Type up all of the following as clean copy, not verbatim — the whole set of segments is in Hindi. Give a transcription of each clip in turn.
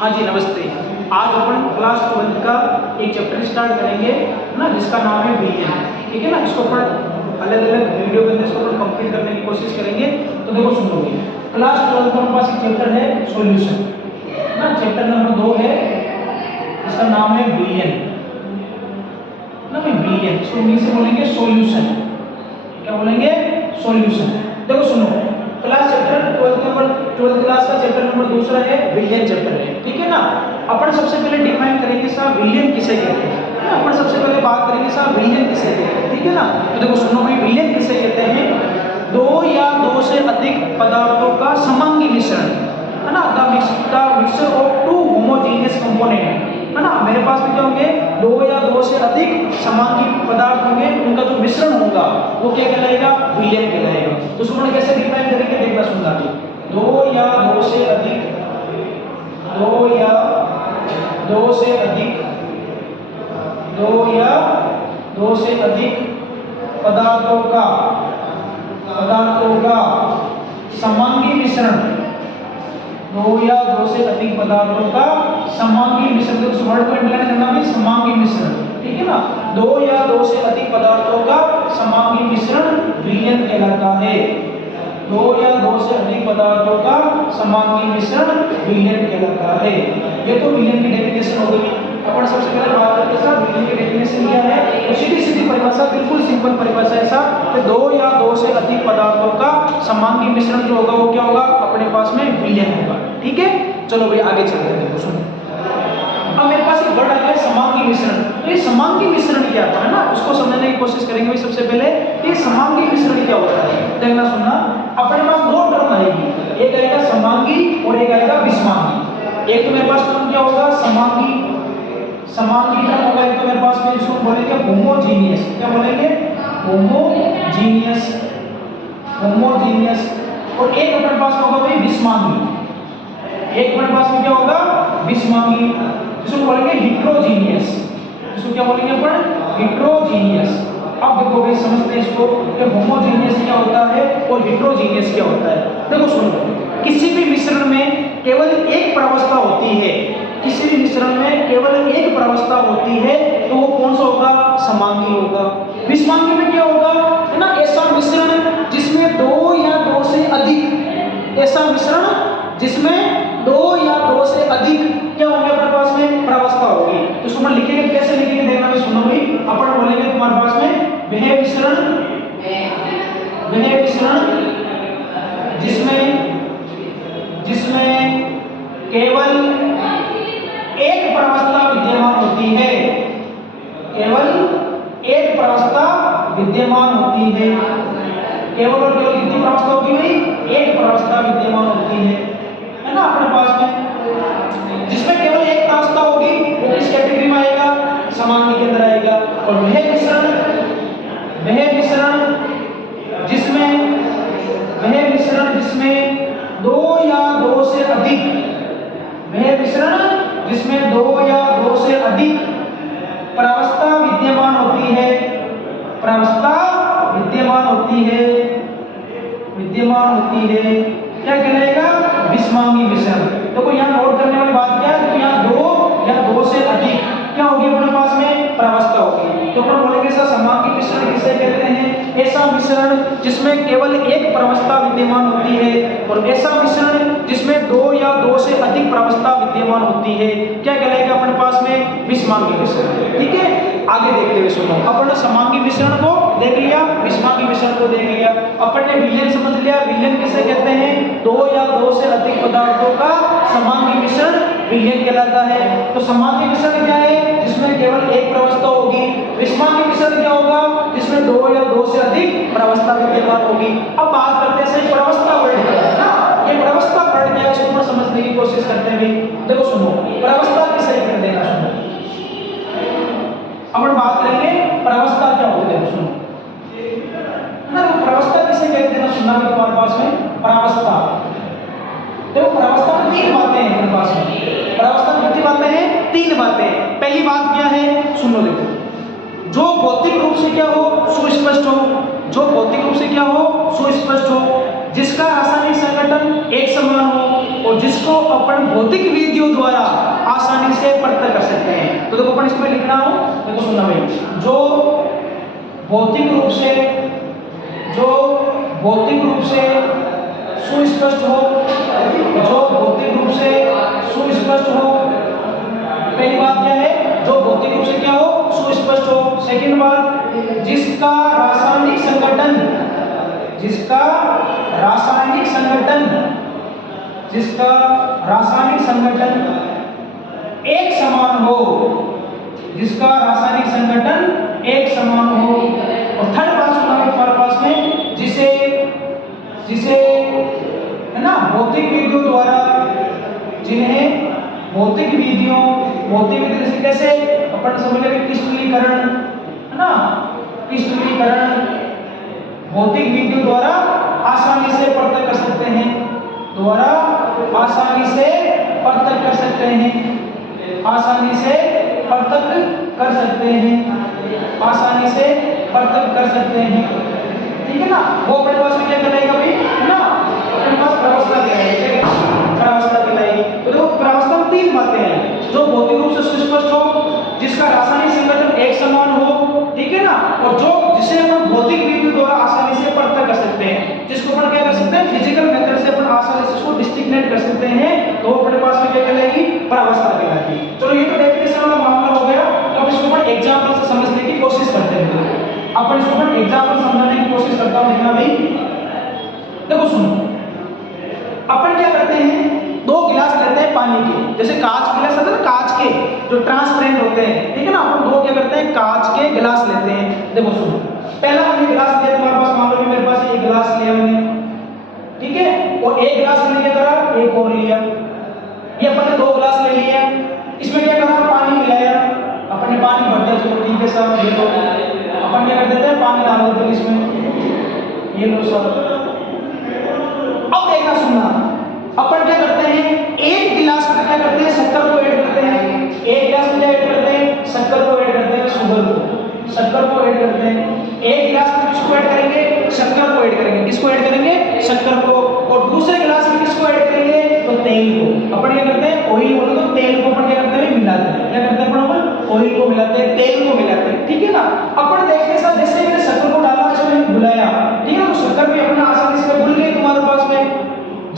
हाँ जी नमस्ते। आज अपन क्लास 12 का एक चैप्टर स्टार्ट करेंगे ना, जिसका नाम है विलियन। ठीक है ना, इसको अपन अलग अलग वीडियो के अंदर इसको अपन कंप्लीट करने की कोशिश करेंगे। तो देखो सुनोगे, क्लास 12 का हमारे पास एक चैप्टर है सॉल्यूशन ना, चैप्टर नंबर 2 है, इसका नाम है विलियन ना भाई, विलियन। इसको इंग्लिश से बोलेंगे सॉल्यूशन। क्या बोलेंगे? सॉल्यूशन। देखो सुनो, क्लास चैप्टर 12 क्लास का चैप्टर नंबर दूसरा है विलियन चैप्टर है। ठीक है ना, अपन सबसे पहले डिफाइन करेंगे साहब विलियन किसे कहते हैं ना, अपन सबसे पहले बात करेंगे साहब विलियन किसे कहते हैं। ठीक है ना, तो देखो सुनो भाई, विलियन किसे कहते हैं? दो या दो से अधिक पदार्थों का समांगी मिश्रण है ना, the mixture of two homogeneous component है ना। मेरे पास में क्या होंगे? दो या दो से अधिक समांगी पदार्थ होंगे, उनका जो मिश्रण होगा वो क्या कहलाएगा? विलियन कहलाएगा। तो सुनो कैसे डिफाइन करेंगे, देखना सुनना जी। दो या दो से अधिक पदार्थों का समांगी मिश्रण, दो या दो से अधिक पदार्थों का समांगी मिश्रण, तो वर्ड को इंप्लीमेंट करना भी समांगी मिश्रण। ठीक है ना, दो या दो से अधिक पदार्थों का समांगी मिश्रण विलियन कहलाता है। दो या दो से अधिक पदार्थों का समांगी मिश्रण विलियन कहलाता है। ये तो विलियन की डेफिनेशन हो गई। अपन सबसे पहले बात करते हैं साहब विलियन की डेफिनेशन क्या है। तो सीधी सीधी परिभाषा, बिल्कुल सिंपल परिभाषा है साहब कि दो या दो से अधिक पदार्थों का समांगी मिश्रण जो होगा वो क्या होगा? अपने पास में विलियन होगा। ठीक है, चलो भाई आगे चलते हैं। देखो सुनो, अब मेरे पास एक वर्ड आ गया समांगी मिश्रण। तो ये समांगी मिश्रण क्या होता है ना, उसको समझने की कोशिश करेंगे भाई। सबसे पहले ये समांगी मिश्रण क्या होता है, देखना सुनना। अपने पास दो टर्म आएगी, एक आएगा समांगी और एक आएगा विषमांगी। एक तो मेरे पास टर्म क्या होगा? समांगी टर्म होगा। एक तो मेरे पास में इसको बोलेंगे होमोजीनियस। क्या बोलेंगे? होमोजीनियस। और एक अपने पास होगा भाई विषमांगी। एक अपने पास में क्या होगा? विषमांगी, जिसको बोलेंगे हिट्रोजीनियस। इसको क्या बोलेंगे अपन? हिट्रोजीनियस। अब देखो भाई समझते हैं इसको कि होमोजीनियस क्या होता है और हिट्रोजीनियस क्या होता है। देखो सुनो, किसी भी मिश्रण में केवल एक प्रावस्था होती है, किसी भी मिश्रण में केवल एक प्रावस्था होती है, तो वो कौन सा होगा? समांगी होगा। विषमांगी में क्या होगा? है ना, ऐसा मिश्रण जिसमें दो या दो से अधिक, ऐसा मिश्रण जिसमें दो या दो से अधिक क्या होंगे अपने पास में? प्रावस्था होगी। तो इसको लिखेंगे, कैसे लिखेंगे देखना भी सुनो भाई। अपन बोलेंगे तुम्हारे पास में वह मिश्रण जिसमें केवल एक प्रावस्था विद्यमान होती है, केवल एक प्रावस्था विद्यमान होती है। केवल और केवल कितनी प्रावस्था होगी भाई? एक प्रावस्था विद्यमान होती है ना अपने पास में। जिसमें केवल एक प्रावस्था होगी वो किस कैटेगरी में आएगा? समांगी के अंदर आएगा। और वह मिश्रण जिसमें दो या दो से अधिक, वह मिश्रण जिसमें दो या दो से अधिक प्रावस्था विद्यमान होती है, क्या कहलाएगा? विषमांगी मिश्रण। देखो यहाँ नोट करने वाली बात क्या है, तो यहाँ दो या दो से अधिक क्या होगी अपने पास में? प्रावस्था होगी। तो अपन बोलेंगे सर समांगी मिश्रण किसे कहते हैं? ऐसा मिश्रण जिसमें केवल एक प्रावस्था विद्यमान होती है, और ऐसा मिश्रण जिसमें दो या दो से अधिक प्रावस्था विद्यमान होती है, क्या कहलाएगा अपने पास में? विषमांगी मिश्रण। ठीक है, आगे देखते हुए सुनो। अपन ने समांगी मिश्रण को देख लिया, विषमांगी मिश्रण को देख लिया, अपन ने विलियन समझ लिया। विलियन किसे कहते हैं? दो या दो से अधिक पदार्थों का समांगी मिश्रण विलियन कहलाता है। तो समांगी मिश्रण क्या है? जिसमें केवल एक प्रावस्था होगी। विषमांगी मिश्रण क्या होगा? जिसमें दो या दो से अधिक प्रावस्था विद्यमान होगी। अब बात करते हैं सही प्रावस्था वर्ड क्या है ना, ये प्रावस्था वर्ड क्या है इसको समझने की कोशिश करते हैं भाई। देखो सुनो, प्रावस्था किसे कहते हैं? सुनो, अपन बात करेंगे प्रावस्था क्या होती है। सुनो ना, तो प्रावस्था किसे कहते हैं? सुनना भी तुम्हारे पास में प्रावस्था। देखो प्रावस्था में तीन बातें हैं अपने पास में। प्रावस्था में कितनी बातें हैं? तीन बातें। पहली बात क्या है? सुनो, देखो, जो भौतिक रूप से क्या हो? सुस्पष्ट हो। जो भौतिक रूप से क्या हो? सुस्पष्ट हो। जिसका रासायनिक संगठन संगठन एक समान हो और जिसको अपन भौतिक विधियों द्वारा आसानी से पृथक कर सकते हैं। तो देखो अपन इसमें लिखना हो, देखो सुनना भाई, जो भौतिक रूप से सुस्पष्ट हो, जो भौतिक रूप से सुस्पष्ट हो, पहली बात क्या है, जो भौतिक रूप से क्या हो, सुस्पष्ट हो। सेकंड बात, जिसका रासायनिक संगठन एक समान हो, जिसका रासायनिक संगठन एक समान हो। और थर्ड बात सुना हमारे पास में, जिसे है ना भौतिक विधियों द्वारा, जिन्हें भौतिक विधियों से कैसे अपन समझ लेंगे, क्रिस्टलीकरण है ना, क्रिस्टलीकरण भौतिक विधियों द्वारा आसानी से पृथक कर सकते हैं, आसानी से पृथक कर सकते हैं, ठीक है ना। वो अपने पास में क्या कराएगा भाई, है ना, अपने पास प्रावस्था कराएगी, प्रावस्था कराएगी। तो देखो प्रावस्था में तीन बातें हैं, जो भौतिक रूप से सुस्पष्ट हो, जिसका रासायनिक संगठन एक समान हो, ठीक है ना, और जिसे अपन भौतिक विधि द्वारा आसानी से पृथक कर सकते हैं, जिसको अपन क्या कर सकते हैं, फिजिकल मेथड से अपन आसानी से उसको डिस्टिंग्विश कर सकते हैं, तो अपने पास में क्या कहलाएगी, प्रावस्था कहलाएगी। चलो ये तो डेफिनेशन वाला मामला हो गया। तो अब इसको अपन एग्जांपल से समझने की कोशिश करते हैं। अपन इसको अपन एग्जांपल समझाने की कोशिश करता हूं, देखना भाई, देखो सुनो, अपन क्या करते हैं, दो गिलास लेते हैं पानी के, जैसे कांच के गिलास होते हैं ना, कांच के जो ट्रांसपेरेंट होते हैं, ठीक है ना, अपन दो क्या करते हैं, कांच के गिलास लेते हैं। देखो सुनो, पहला हमने गिलास लिया, तुम्हारे पास मान लो कि मेरे पास एक गिलास लिया हमने, ठीक है, और एक गिलास हमने क्या करा, एक और लिया, ये अपन ने दो गिलास ले लिए, इसमें क्या करा, पानी मिलाया, अपन ने पानी भर दिया, चलो ठीक है साहब, ये लो, अपन क्या कर देते हैं, पानी डाल देते हैं इसमें, ये लो सब। अब देखना सुनना, अपन क्या करते हैं, एक गिलास में क्या करते हैं, शक्कर को ऐड करते हैं, एक गिलास में क्या ऐड करते हैं, शक्कर को ऐड करते हैं, शक्कर को ऐड करते हैं। एक गिलास में किसको ऐड करेंगे, शक्कर को ऐड करेंगे, किसको ऐड करेंगे, शक्कर को, और दूसरे गिलास में किसको ऐड करेंगे, तो तेल को। अपन क्या करते हैं, ऑयल बोलो तो तेल को अपन क्या करते हैं, मिलाते हैं, क्या करते हैं अपन, ऑयल को मिलाते हैं, तेल को मिलाते हैं, ठीक है ना। अपन देखने से जैसे मैंने शक्कर को डाला, इसमें घुलाया, ठीक है, तो शक्कर भी अपना आसानी से घुल गई तुम्हारे पास में।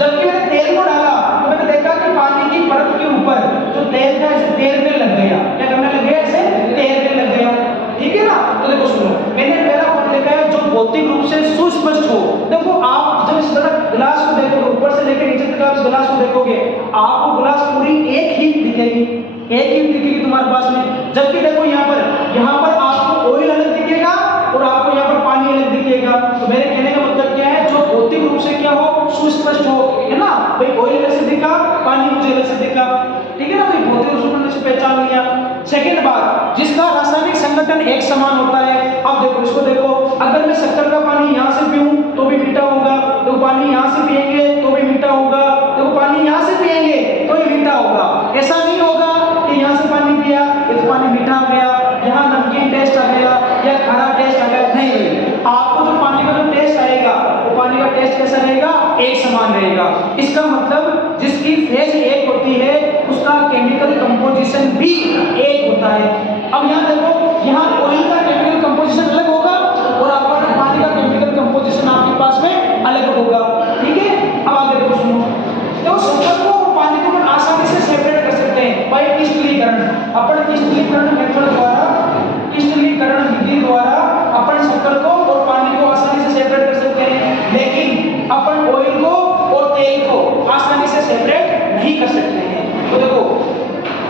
जबकि मैंने तेल को डाला तो मैंने देखा कि पानी की परत के ऊपर जो तेल था ऐसे तैरने लग गया, क्या करने लग गया, ऐसे तैरने लग गया, ठीक है ना। तो देखो सुनो, मैंने पहला पॉइंट देखा है, जो भौतिक रूप से सुस्पष्ट हो। देखो आप जब इस तरह गिलास को देखोगे, ऊपर से लेकर नीचे तक आप इस गिलास को देखोगे, आपको गिलास पूरी एक ही दिखेगी तुम्हारे पास में। जबकि देखो यहाँ पर आपको ऑयल अलग दिखेगा और आपको यहाँ पर पानी अलग दिखेगा। तो मेरे कहने का मतलब क्या है, जो भौतिक रूप से क्या हो, सुस्पष्ट हो, है ना भाई, ऑयल अलग से दिखा, पानी मुझे अलग से दिखा, ठीक है ना भाई, भौतिक रूप से पहचान लिया। सेकंड बात, जिसका रासायनिक संगठन एक समान होता है। अब देखो इसको देखो, अगर मैं शक्कर का पानी यहाँ से पीऊं तो भी मीठा होगा, तो पानी यहाँ से पिएंगे तो भी मीठा होगा, तो पानी यहाँ से पिएंगे तो भी मीठा होगा। ऐसा नहीं होगा कि यहाँ से पानी पिया तो पानी मीठा आ गया, यहाँ नमकीन टेस्ट आ गया या खारा टेस्ट आ गया, नहीं भाई, आपको जो पानी का जो टेस्ट आएगा वो पानी का टेस्ट कैसा रहेगा, एक समान रहेगा। इसका मतलब जिसकी फेज एक होती है उसका केमिकल कंपोजिशन भी एक होता है। अब यहाँ देखो, यहाँ ऑयल का केमिकल कंपोजिशन अलग होगा और आपका पानी का केमिकल कंपोजिशन आपके पास में अलग होगा, ठीक है। अब आगे देखो सुनो, तो शक्कर को और पानी को आसानी से सेपरेट कर सकते हैं बाय क्रिस्टलीकरण। अपन क्रिस्टलीकरण मेथड द्वारा, क्रिस्टलीकरण विधि द्वारा अपन शक्कर को और पानी को आसानी से सेपरेट कर सकते हैं, लेकिन अपन ऑयल को और तेल को आसानी से सेपरेट नहीं कर सकते हैं। तो देखो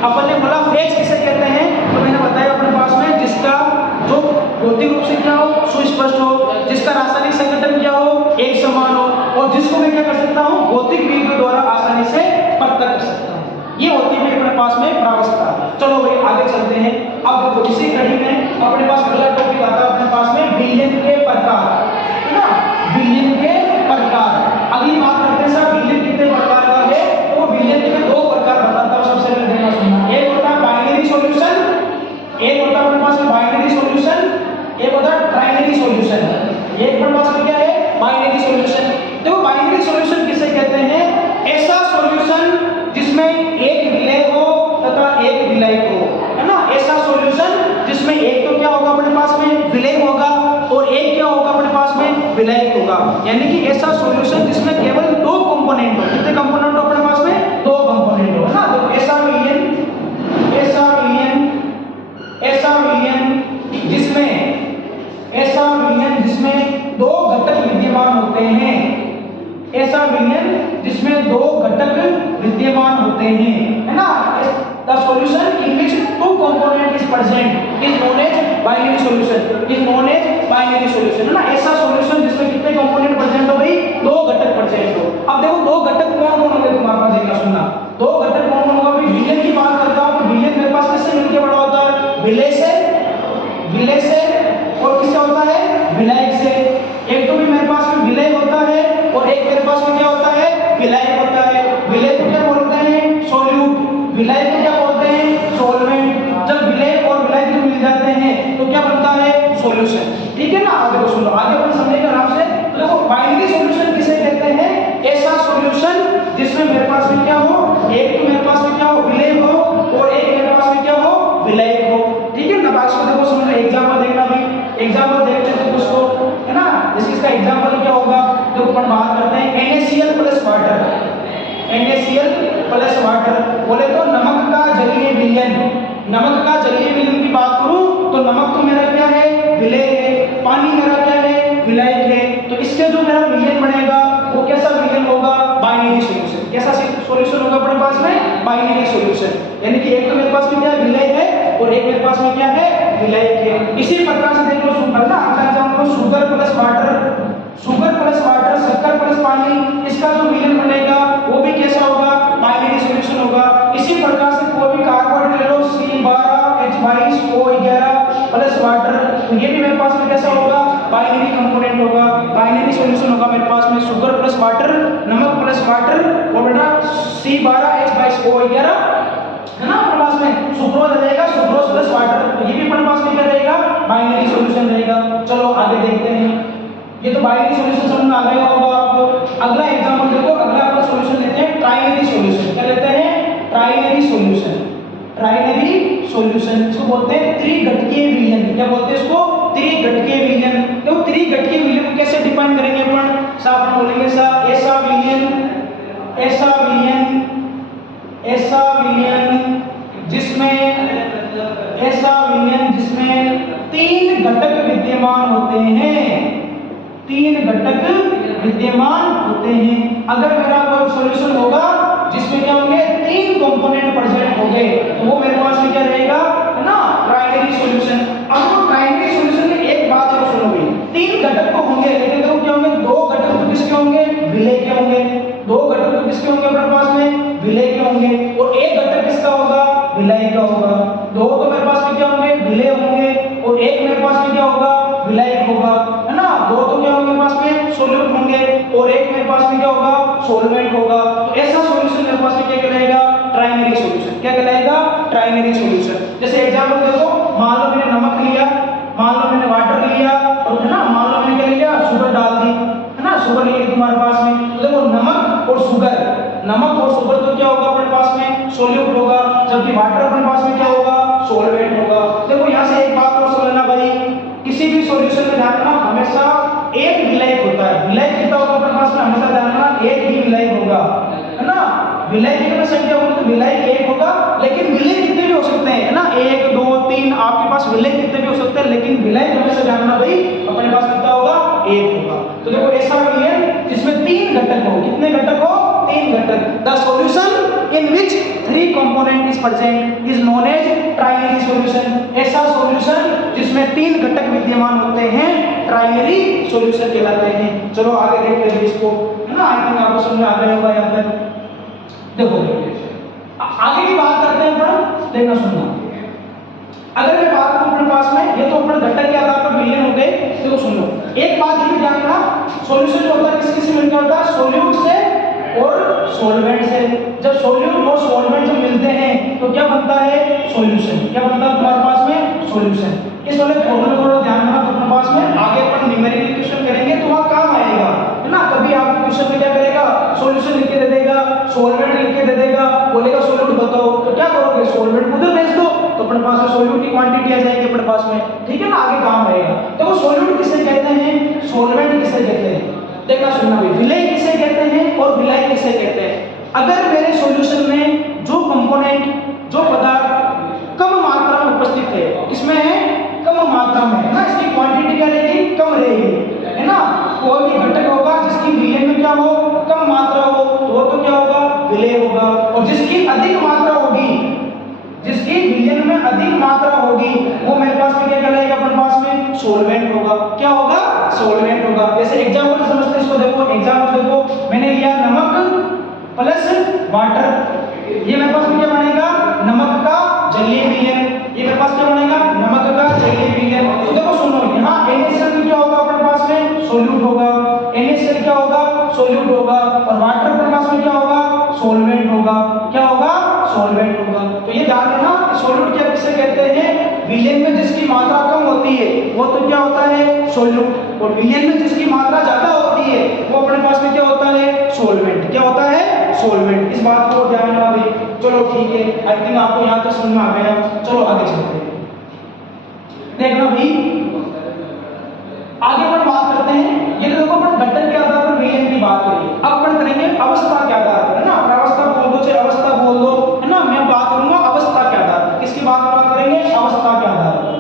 अपन ने बोला फेज किसे कहते हैं, तो मैंने बताया अपने पास में, जिसका जो भौतिक रूप से क्या हो, सुस्पष्ट हो, जिसका रासायनिक संगठन क्या हो, एक समान हो, और जिसको मैं क्या कर सकता हूँ, भौतिक विधियों द्वारा आसानी से पृथक कर सकता हूँ। ये होती है अपने पास में प्रावस्था। चलो भाई आगे चलते हैं। अब देखो इसी कड़ी में अपने पास अगला टॉपिक आता है अपने पास में, विलयन के प्रकार, है ना, विलयन के प्रकार। अगली बात करते हैं सर, विलयन कितने प्रकार का है, तो विलयन के दो प्रकार बताता हूँ, सबसे पहले देखना सुनना। एक होता है बाइनरी सॉल्यूशन, एक होता है अपने पास में बाइनरी सॉल्यूशन, एक होता है ट्राइनरी सॉल्यूशन। एक अपने पास में क्या है, बाइनरी सॉल्यूशन। देखो बाइनरी सॉल्यूशन किसे कहते यानी कि ऐसा सॉल्यूशन जिसमें केवल दो कंपोनेंट हो। कितने कंपोनेंट हो अपने पास में? दो कंपोनेंट हो, है ना। तो ऐसा विलयन जिसमें दो घटक विद्यमान होते हैं, ऐसा विलयन जिसमें दो घटक विद्यमान होते हैं, है ना। The solution in which two component is present is known as binary solution, है ना। ऐसा सॉल्यूशन जिसमें कितने कंपोनेंट प्रेजेंट हो भाई? दो घटक प्रेजेंट हो। अब देखो दो घटक कौन कौन होंगे तुम्हारे पास, देखना सुनना। दो घटक कौन कौन होगा भाई? विलयन की बात करता हूं तो विलयन मेरे पास किससे मिलकर बड़ा होता है? विलय से और किससे होता है? विलायक से। एक तो भी मेरे पास में विलय होता है और एक मेरे पास में क्या होता है? विलायक होता है। विलय को क्या बोलते हैं? सोल्यूट। विलायक को क्या बोलते हैं? सॉल्वेंट। जब विलय और विलायक जो मिल जाते हैं तो क्या बनता है? सॉल्यूशन। ठीक है ना। आगे को सुनो, आगे अपन समझेंगे आराम से। तो देखो बाइनरी सॉल्यूशन किसे कहते हैं? ऐसा सॉल्यूशन जिसमें मेरे पास में क्या हो? एक तो मेरे पास में क्या हो? विलय हो और एक मेरे पास में क्या हो? विलायक हो। ठीक है ना। बात को देखो समझो, एग्जांपल देखना भी, एग्जांपल देखते हैं कुछ को, है ना। इसका एग्जांपल क्या होगा? तो अपन बात करते हैं NaCl plus water. NaCl plus water बोले तो नमक का जलीय विलयन। नमक का जलीय विलयन की बात करूं तो नमक तो मेरा क्या है? विलय है। पानी मेरा क्या है? विलायक है। तो इसके जो मेरा विलयन बनेगा वो कैसा विलयन होगा? Binary solution. कैसा सॉल्यूशन होगा अपने पास में? Binary solution. यानी कि एक तो मेरे पास में क्या है? विलय है और एक मेरे पास में क्या है? विलायक है। इसी प्रकार से देख लो शुगर ना, आपका एग्जांपल शुगर प्लस वाटर, शक्कर प्लस पानी, इसका जो विलयन बनेगा वो भी कैसा होगा? बाइनरी सॉल्यूशन होगा। इसी प्रकार से कोई भी कार्बोहाइड्रेट ले लो, C12H22O11 प्लस वाटर, तो ये भी मेरे पास में कैसा होगा? बाइनरी कंपोनेंट होगा, बाइनरी सॉल्यूशन होगा मेरे पास में। शुगर प्लस वाटर, नमक प्लस वाटर और बेटा C12H22O11, है ना। अपने पास में सुक्रोज आ जाएगा, सुक्रोज प्लस वाटर, तो ये भी अपने पास में क्या रहेगा? बाइनरी सॉल्यूशन रहेगा। चलो आगे देखते हैं। ये तो बाइनरी सॉल्यूशन समझ में आ गया होगा आपको। अगला एग्जांपल देखो, अगला अपन सॉल्यूशन लेते हैं ट्राइनरी सॉल्यूशन। क्या लेते हैं? Trinary solution. इसको बोलते हैं त्रिघटकीय विलयन। क्या बोलते हैं इसको? त्रिघटकीय विलयन। तो त्रिघटकीय विलयन को कैसे डिफाइन करेंगे अपन? अपन बोलेंगे ऐसा विलयन जिसमें तीन घटक विद्यमान होते हैं। अगर मेरा कोई सॉल्यूशन होगा जिसमें क्या होंगे? तीन कंपोनेंट प्रेजेंट होंगे तो वो मेरे पास में क्या रहेगा? है ना, ट्राइनरी सॉल्यूशन। अब वो ट्राइनरी सॉल्यूशन में एक बात और सुनोगे, तीन घटक तो होंगे लेकिन देखो क्या होंगे? दो घटक तो किसके होंगे? विलय के होंगे। दो घटक तो किसके होंगे अपने पास में? विलय के होंगे। और एक घटक किसका होगा? विलय का होगा। दो तो मेरे पास में क्या होंगे? विलय होंगे और एक मेरे पास में क्या होगा? विलायक होगा, है ना। दो तो क्या होंगे मेरे पास में? सॉल्यूट होंगे और एक मेरे पास में क्या होगा? सॉल्वेंट होगा। तो ऐसा सॉल्यूशन मेरे पास में क्या कहलाएगा? Trinary solution. क्या कहलाएगा? Trinary solution. जैसे एग्जांपल देखो, मान लो मैंने नमक लिया, मान लो मैंने वाटर लिया और है ना, मान लो मैंने क्या लिया? शुगर डाल दी, है ना। शुगर ले ली तुम्हारे पास में, तो देखो नमक और शुगर तो क्या होगा अपने पास में? सॉल्यूट होगा, जबकि वाटर अपने पास में क्या होगा? सॉल्वेंट होगा। देखो यहां से एक बात और समझना भाई, किसी भी सॉल्यूशन में ध्यान रखना, हमेशा एक विलायक होता है। विलायक कितना होगा अपने पास में? हमेशा ध्यान रखना एक ही विलायक होगा, है ना। विलायक की संख्या बोले तो विलायक एक होगा, लेकिन विलय कितने भी हो सकते हैं, है ना। 1 2 3 आपके पास विलय कितने भी हो सकते हैं, लेकिन विलायक हमेशा ध्यान रखना भाई अपने पास कितना होगा? एक होगा। तो देखो ऐसा विलयन जिसमें तीन घटक हो। कितने घटक हो? तीन घटक। The solution in which three component is present is known as ternary solution. ऐसा सॉल्यूशन जिसमें तीन घटक विद्यमान होते हैं ट्राइनरी सॉल्यूशन कहलाते हैं। चलो आगे देखते हैं इसको, है ना। आई थिंक आपको समझ में आ गया होगा यहां तक। देखो आगे की बात करते हैं अपन, देखना सुनना। अगर मैं बात करूं अपने पास में, ये तो अपने घटक के आधार पर विलयन हो गए। देखो सुन लो, एक बात ये भी ध्यान रखना, सॉल्यूशन जो होता है किस से मिलकर होता है? सॉल्यूट से और सॉल्वेंट से। जब सॉल्यूट और सॉल्वेंट जब मिलते हैं तो क्या बनता है? सॉल्यूशन। क्या बनता है तुम्हारे पास में? सॉल्यूशन। इस वाले फॉर्मूले को ध्यान रखना अपने पास में। आगे अपन न्यूमेरिकल क्वेश्चन करेंगे तो वहां काम आएगा, है ना। कभी आपको क्वेश्चन में क्या करेगा? सॉल्यूशन लिख के दे देगा, सॉल्वेंट लिख के दे देगा, बोलेगा सॉल्यूट बताओ, तो क्या करोगे? सॉल्वेंट उधर भेज दो तो अपने पास में सॉल्यूट की क्वांटिटी आ जाएगी अपने पास में, ठीक है ना। आगे काम आएगा। देखो सॉल्यूट किसे कहते हैं, सॉल्वेंट किसे कहते हैं? देखना सुनना भाई, विलय किसे कहते हैं और विलय किसे कहते हैं। अगर मेरे सॉल्यूशन में जो कंपोनेंट, जो पदार्थ कम मात्रा में उपस्थित है, इसमें है कम मात्रा में, है ना, इसकी क्वांटिटी क्या रहेगी, कम रहेगी, है ना। कोई भी घटक होगा जिसकी विलय में क्या हो, कम मात्रा हो, तो वो तो क्या होगा, विलय होगा। और जिसकी अधिक मात्रा होगी, जिसकी विलयन में अधिक मात्रा होगी, वो मेरे पास में क्या कहलाएगा, अपने पास में सॉल्वेंट होगा। क्या होगा, सॉल्वेंट होगा। जैसे एग्जांपल समझते हैं इसको, देखो एग्जांपल देखो, मैंने लिया नमक प्लस वाटर, ये मेरे पास में क्या बनेगा, नमक का जलीय विलयन। ये मेरे पास क्या बनेगा, नमक का जलीय विलयन। तो देखो सुनो, यहाँ NaCl में क्या होगा, अपने पास में सोल्यूट होगा, NaCl क्या होगा, सोल्यूट होगा, और वाटर अपने पास में क्या होगा, सॉल्वेंट होगा। क्या होगा, सॉल्वेंट होगा। तो ये ध्यान रखना, सोल्यूट क्या किसे कहते हैं, विलयन में जिसकी मात्रा कम होती है वो तो क्या होता है, सोल्यूट, और विलयन में जिसकी मात्रा ज्यादा होती है वो अपने पास में क्या होता है, सॉल्वेंट। क्या होता है, सॉल्वेंट। इस बात को ध्यान रखना भाई। चलो ठीक है, आई थिंक आपको यहाँ तक समझ में आ गया। चलो आगे चलते हैं। देखना भाई, आगे अपन बात करते हैं। ये देखो अपन घटक के आधार पर विलयन की बात करी, अब अपन करेंगे अवस्था के आधार पर, है ना। प्रावस्था बोल दो चाहे अवस्था बोल दो, है ना। मैं बात करूंगा अवस्था के आधार पर। किसकी बात करेंगे, अवस्था के आधार पर।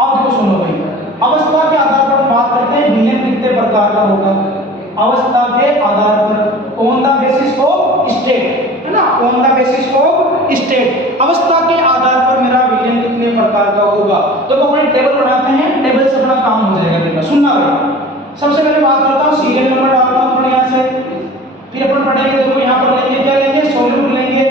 अब देखो सुनो भाई, अवस्था के आधार पर बात करते हैं, विलयन कितने प्रकार का होगा। अवस्था के आधार पर, on the basis of state, है ना, on the basis of state, अवस्था के आधार पर मेरा विलयन कितने प्रकार का होगा। तो अपन टेबल बनाते हैं, टेबल से अपना काम हो जाएगा। देखना सुनना भाई, सबसे पहले बात करता हूँ, सीरियल नंबर डालता हूँ अपन यहाँ से, फिर अपन पढ़ेंगे। देखो यहाँ पर लेंगे, क्या लेंगे, सॉल्यूट लेंगे,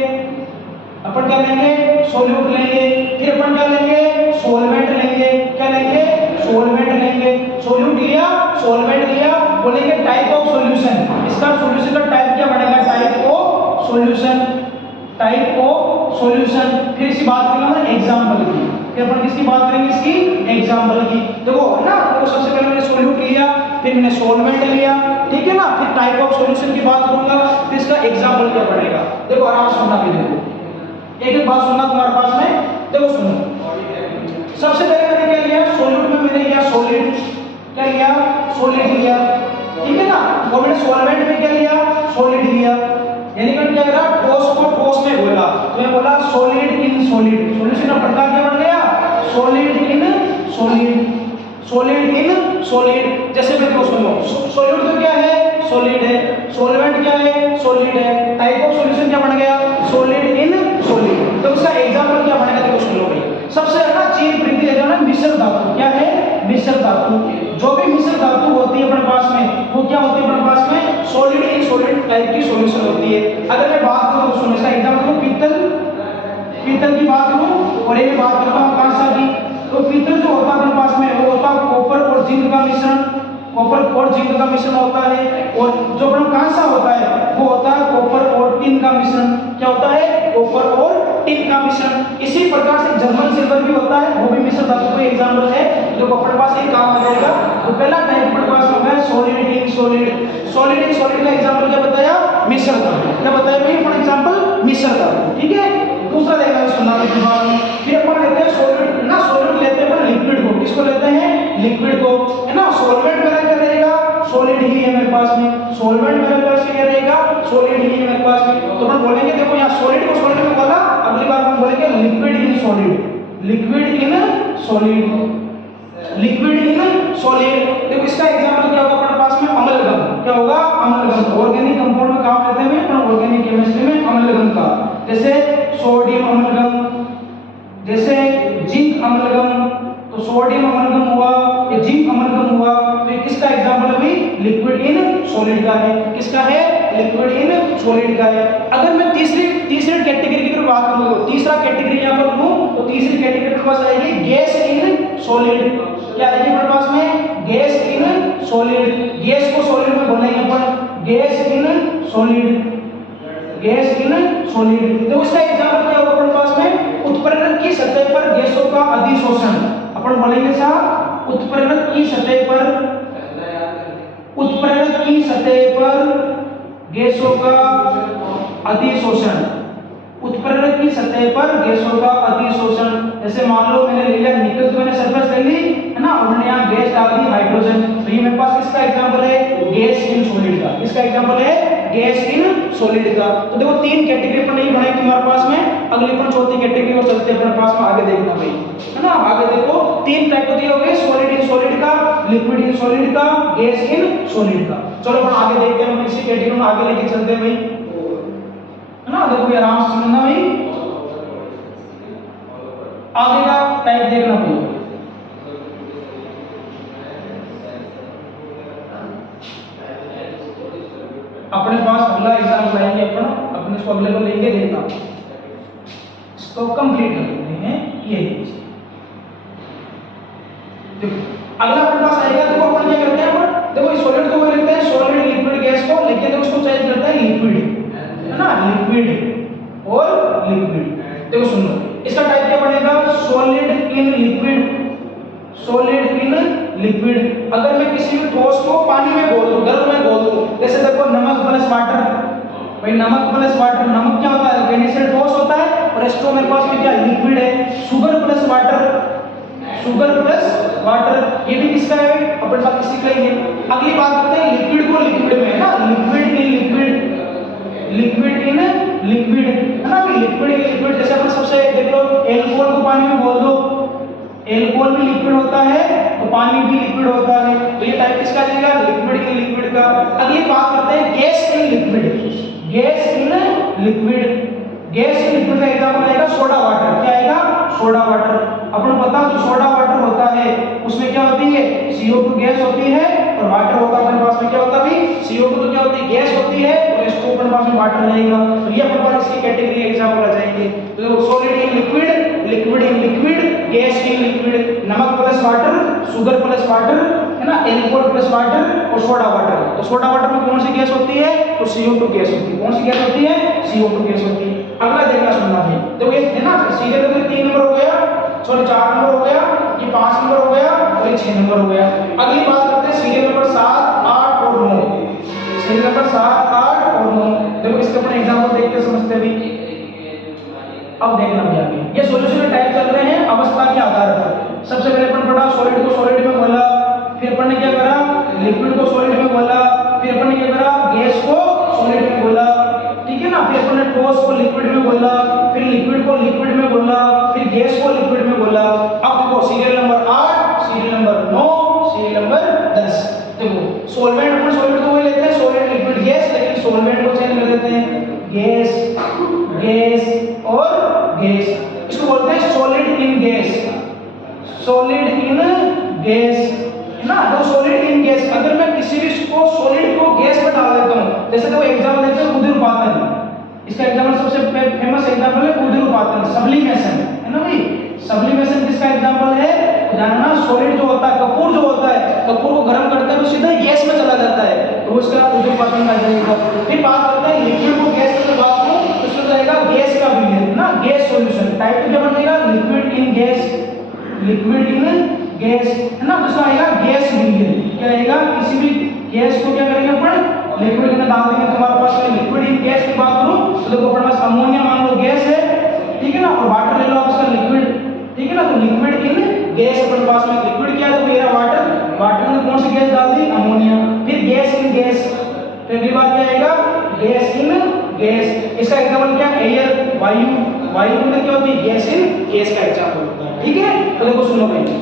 अपन क्या लेंगे, सॉल्यूट लेंगे। फिर अपन क्या लेंगे, सॉल्वेंट लेंगे। क्या लेंगे, सॉल्वेंट लेंगे। सॉल्यूट लिया, सॉल्वेंट लिया, बोलेंगे टाइप ऑफ सॉल्यूशन। इसका सॉल्यूशन का टाइप क्या बनेगा, type of solution, type of solution. फिर इसी बात करेंगे एग्जांपल की, फिर अपन किसकी बात करेंगे, इसकी एग्जांपल की। देखो है ना, तो सबसे पहले मैंने सॉल्यूट लिया, फिर मैंने सॉल्वेंट लिया, ठीक है ना। फिर टाइप ऑफ सॉल्यूशन की बात करूंगा, फिर इसका एग्जांपल क्या बनेगा। देखो आराम से सुनना, भी देखो एक एक बात सुनना तुम्हारे पास में। देखो सुनो, सबसे पहले मैंने क्या लिया, सॉल्यूट में मैंने लिया सॉलिड, क्या लिया, सॉलिड लिया, ठीक है ना। और मैंने सॉल्वेंट में क्या लिया, सॉलिड लिया। यानी मैंने क्या करा, ठोस को ठोस में घोला, तो मैं बोला सॉलिड इन सॉलिड। सॉल्यूशन का प्रकार क्या बन गया, solid in solid, solid in solid. जैसे मैं देखो सुनो, सॉल्यूट तो क्या है, सॉलिड है, सॉल्वेंट क्या है, सॉलिड है, टाइप ऑफ सॉल्यूशन क्या बन गया, सॉलिड इन सॉलिड। तो उसका एग्जांपल क्या बनेगा, देखो सुन लो भाई। सबसे है ना चीज वृद्धि है ना, मिश्र धातु। क्या है, मिश्र धातु। जो भी मिश्र धातु होती है अपने पास में, वो क्या होती है अपने पास में, सॉलिड इन सॉलिड टाइप की सॉल्यूशन होती है। अगर मैं बात करूं तो सुनो, इसका एग्जांपल पीतल, पीतल की बात करूं, और एक बात करता हूं कांसा की। तो पीतल जो होता है अपने पास में, वो होता है कॉपर और जिंक का मिश्रण, कॉपर और जिंक का मिश्रण होता है। और जो अपना कांसा होता है वो होता है कॉपर और टिन का मिश्रण। क्या होता है, कॉपर और टिन का मिश्रण। इसी प्रकार से जर्मन सिल्वर भी होता है, वो भी मिश्र धातु का एग्जांपल है, जो अपने पास एक काम आ जाएगा। तो पहला टाइप अपने पास होगा solid in solid. Solid in solid का एग्जांपल क्या बताया, मिश्र धातु। क्या बताया भाई, फॉर एग्जांपल मिश्र धातु, ठीक है। दूसरा देखना सुनना के बाद, फिर अपन लेते हैं सॉलिड ना, सॉलिड लेते हैं अपन लिक्विड को। किसको लेते हैं, लिक्विड को, है ना। सॉल्वेंट मेरा क्या रहेगा, सॉलिड ही है मेरे पास में, सॉल्वेंट मेरे पास क्या रहेगा, सॉलिड ही है मेरे पास में। तो अपन बोलेंगे, देखो यहाँ सॉलिड को सॉलिड में बोला, अगली बार हम बोलेंगे liquid in solid, liquid in solid, liquid in solid. देखो इसका एग्जांपल क्या होगा अपने पास में, अम्लगम। क्या होगा, अम्लगम। ऑर्गेनिक कंपाउंड में काम लेते हैं अपन ऑर्गेनिक केमिस्ट्री में अम्लगम का। जैसे सोडियम अम्लगम, जैसे जिंक अम्लगम। तो सोडियम अम्लगम हुआ, ये जिंक अम्लगम हुआ। तो किसका एग्जांपल है भाई, लिक्विड इन सॉलिड का है। किसका है, लिक्विड इन सॉलिड का है। अगर मैं तीसरी कैटेगरी की बात करूं, तो तीसरा कैटेगरी यहां पर लूं, तो तीसरी कैटेगरी के पास आएगी गैस इन सॉलिड। क्या आएगी हमारे पास में, गैस इन सॉलिड। गैस को सॉलिड में बोलेंगे अपन gas in solid, gas in solid. तो उसका एग्जांपल क्या होगा अपने पास में, उत्प्रेरक की सतह पर गैसों का अधिशोषण। अपन बोलेंगे साहब, उत्प्रेरक की सतह पर, उत्प्रेरक की सतह पर गैसों का अधिशोषण, उत्प्रेरक की सतह पर गैसों का अधिशोषण। जैसे मान लो मैंने ले लिया निकल, तो मैंने सरफेस ले ली, है ना, और मैंने यहाँ गैस डाल दी हाइड्रोजन। तो ये मेरे पास किसका एग्जांपल है, गैस इन सॉलिड का। इसका एग्जांपल है गैस इन सॉलिड का। तो देखो तीन कैटेगरी पर नहीं बनाई तुम्हारे पास में, अगली अपन चौथी कैटेगरी और चलते हैं अपने पास में, आगे देखना भाई, है ना। आगे देखो तीन टाइप होती है, सॉलिड इन सॉलिड का, लिक्विड इन सॉलिड का, गैस इन सॉलिड का। चलो अपन आगे देखते हैं, हम किसी कैटेगरी में आगे लेके चलते हैं भाई, है ना। देखो ये आराम से समझना भाई, आगे का टाइप देखना भाई। अपने पास अगला एग्जाम लाएंगे अपन, अपने इसको अगले को लेंगे, देखना इसको कंप्लीट कर लेते हैं। ये देखो अगला अपने पास आएगा, देखो अपन क्या करते हैं, अपन देखो सॉलिड को लेते हैं, सॉलिड लिक्विड गैस को लेके देखो उसको चेंज करते हैं लिक्विड, है ना, लिक्विड और लिक्विड। देखो सुनो इसका टाइप क्या बनेगा, solid in liquid, solid in liquid. अगर मैं किसी भी ठोस को पानी में घोल दूं, गर्म में घोल दूं, जैसे देखो नमक प्लस वाटर, भाई नमक प्लस वाटर, नमक क्या होता है, गैसीय ठोस होता है, और H2O मेरे पास में क्या लिक्विड है, sugar plus water, sugar plus water, ये भी किसका है अपने पास, किसी का ही है। अगली बात करते हैं लिक्विड को लिक्विड में, है ना, liquid in liquid, liquid in liquid, है ना, लिक्विड इन लिक्विड। जैसे अपन सबसे देख लो एल्कोहल को पानी में घोल दो, एल्कोहल भी लिक्विड होता है तो पानी भी लिक्विड होता है, तो ये टाइप किसका आ जाएगा, लिक्विड इन लिक्विड का। अगली बात करते हैं gas in liquid, gas in liquid, gas in liquid का एग्जांपल आएगा सोडा वाटर, क्या आएगा, सोडा वाटर। अपन पता जो सोडा वाटर होता है उसमें क्या होती है, CO2 गैस होती है, और वाटर होता है अपने पास में क्या होता है भाई, CO2 तो क्या होती है, गैस होती है, और H2O अपने पास में वाटर रहेगा। तो ये अपने पास इसकी कैटेगरी एग्जांपल आ जाएंगे। तो solid in liquid, liquid in liquid, gas in liquid, नमक plus water, sugar plus water, है ना, एल्कोहल प्लस वाटर और सोडा वाटर। तो सोडा वाटर में कौन सी गैस होती है, तो CO2 गैस होती है। कौन सी गैस होती है, CO2 गैस होती है। अगला देखना सुनना है, देखो ये है ना, सीरियल नंबर 3 नंबर हो गया, सॉरी 4 नंबर हो गया, ये 5 नंबर हो गया, और ये 6 नंबर हो गया। अगली बात करते हैं सीरियल नंबर 7, 8 और 9, सीरियल नंबर 7, 8 और 9। देखो इसके अपन एग्जांपल देख के समझते भी। अब देखना भी आगे, ये सॉल्यूशन टाइप चल रहे हैं अवस्था के आधार पर। सबसे पहले अपन पढ़ा सॉलिड को सॉलिड में घोला, फिर अपन ने क्या करा, लिक्विड को सॉलिड में घोला, फिर अपन ने क्या करा, गैस को सॉलिड में घोला, ठीक है ना, फिर अपन ने ठोस को लिक्विड में घोला, फिर लिक्विड को लिक्विड में घोला, फिर गैस को लिक्विड में घोला। अब देखो serial number 8, serial number 9, serial number 10। देखो सॉल्वेंट अपन सॉलिड को लेते हैं, सॉलिड लिक्विड गैस, लेकिन सॉल्वेंट को चेंज कर देते हैं, गैस गैस और गैस। इसको बोलते हैं solid in gas, solid in gas, है ना। तो सॉलिड इन गैस, अगर मैं किसी भी को सॉलिड को गैस में डाल देता हूं, जैसे तो एग्जांपल देते हैं उदीरपातन, इसका एग्जांपल सबसे फेमस एग्जांपल है उदीरपातन, सब्लिमेशन, है ना भाई। सब्लिमेशन किसका एग्जांपल है, जानना, सॉलिड जो होता है, कपूर जो होता है, कपूर को गर्म करते हैं तो सीधा गैस में चला जाता है, तो उसका उदीरपातन आ जाएगा। फिर बात करते हैं लिक्विड को गैस में बात करूं तो उसमें जाएगा गैस का विलयन, ना, गैस सॉल्यूशन। टाइप क्या बनेगा, liquid in gas, liquid in gas, है ना। दूसरा आएगा गैस विलयन, क्या आएगा, किसी भी गैस को क्या करेंगे अपन, लिक्विड में डाल देंगे। तुम्हारे पास में लिक्विड इन गैस की बात करूं तो देखो अपने पास अमोनिया मान लो गैस है, ठीक है ना, और वाटर ले लो आप उसका लिक्विड, ठीक है ना। तो लिक्विड इन गैस अपने पास में, लिक्विड क्या है, तो मेरा वाटर, वाटर में कौन सी गैस डाल दी, अमोनिया। फिर गैस इन गैस, फिर अगली बात क्या आएगा, गैस इन गैस। इसका एग्जांपल क्या, एयर, वायु, वायु में क्या होती है, गैस इन गैस का एग्जांपल होता है, ठीक है। तो देखो सुनो भाई,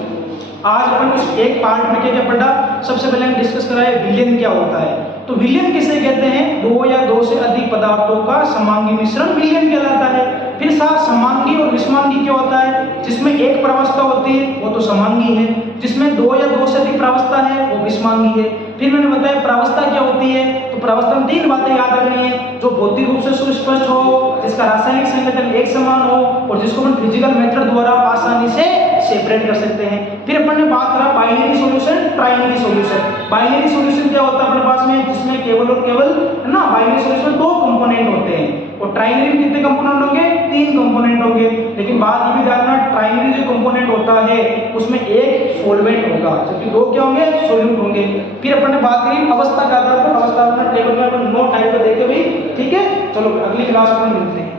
आज अपन इस एक पार्ट में क्या क्या पढ़ा, सबसे पहले हम डिस्कस कराए विलयन क्या होता है। तो विलयन किसे कहते हैं, दो या दो से अधिक पदार्थों का समांगी मिश्रण विलयन कहलाता है। फिर साथ समांगी और विषमांगी क्या होता है, जिसमें एक प्रावस्था होती है वो तो समांगी है, जिसमें दो या दो से अधिक प्रावस्था है वो विषमांगी है। फिर मैंने बताया प्रावस्था क्या होती है, तो प्रावस्था में 3 बातें याद रखनी है, जो भौतिक रूप से सुस्पष्ट हो, जिसका रासायनिक संकेतन एक समान हो, और जिसको हम फिजिकल मेथड द्वारा आसानी से सेपरेट कर सकते हैं। फिर अपन ने बात करा binary solution, trinary solution. Binary solution क्या होता है अपने पास में, जिसमें केवल और केवल, है ना, बाइनरी सॉल्यूशन 2 कंपोनेंट होते हैं, और ट्राइनरी में कितने कंपोनेंट होंगे, 3 कंपोनेंट होंगे। लेकिन बात ये भी जानना, ट्राइनरी जो कंपोनेंट होता है उसमें एक सॉल्वेंट होगा, जबकि 2 क्या होंगे, सॉल्यूट होंगे। फिर अपन ने बात करी अवस्था के आधार पर, अवस्था अपना टेबल में अपन 9 टाइप का देखे भी, ठीक है। चलो अगली क्लास में मिलते हैं।